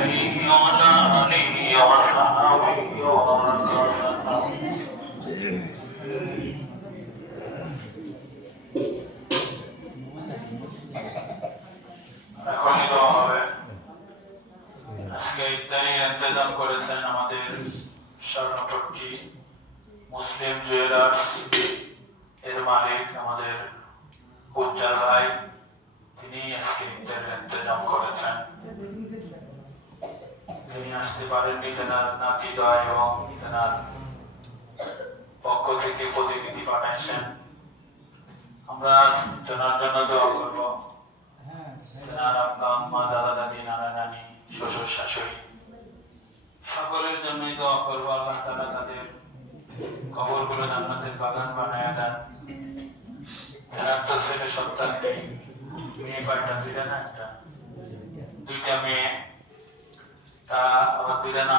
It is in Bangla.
عليه وعلى آله وصحبه وسلم এখনই দেওয়া হবে। আজকে ইফতারির ইন্তজাম করেছেন আমাদের স্বর্ণপট্টি মুসলিম জুয়েলার্স এর মালিক আমাদের উজ্জ্বল ভাই, তিনি আজকে ইফতারির ইন্তজাম করেছেন। তিনি আসতে পারেননি, তেনার নাতিদয় এবং তেনার পক্ষ থেকে প্রতিনিধি পাঠাইছেন। আমরা তেনার জন্য দোয়া করব। তেনার আব্বা আম্মা, দাদা দাদি, নানা নানি, শ্বশুর শাশুড়ি সকলের জন্যই দোয়া করবো। আল্লাহ তাআলা তাদের কবরগুলো জান্নাতের বাগান বানায় দেন। তেনার তো ছেলে সন্তান নেই, মেয়ে কয়টা? দুইটা না একটা? দুইটা মেয়ে, তা আবার দুইটা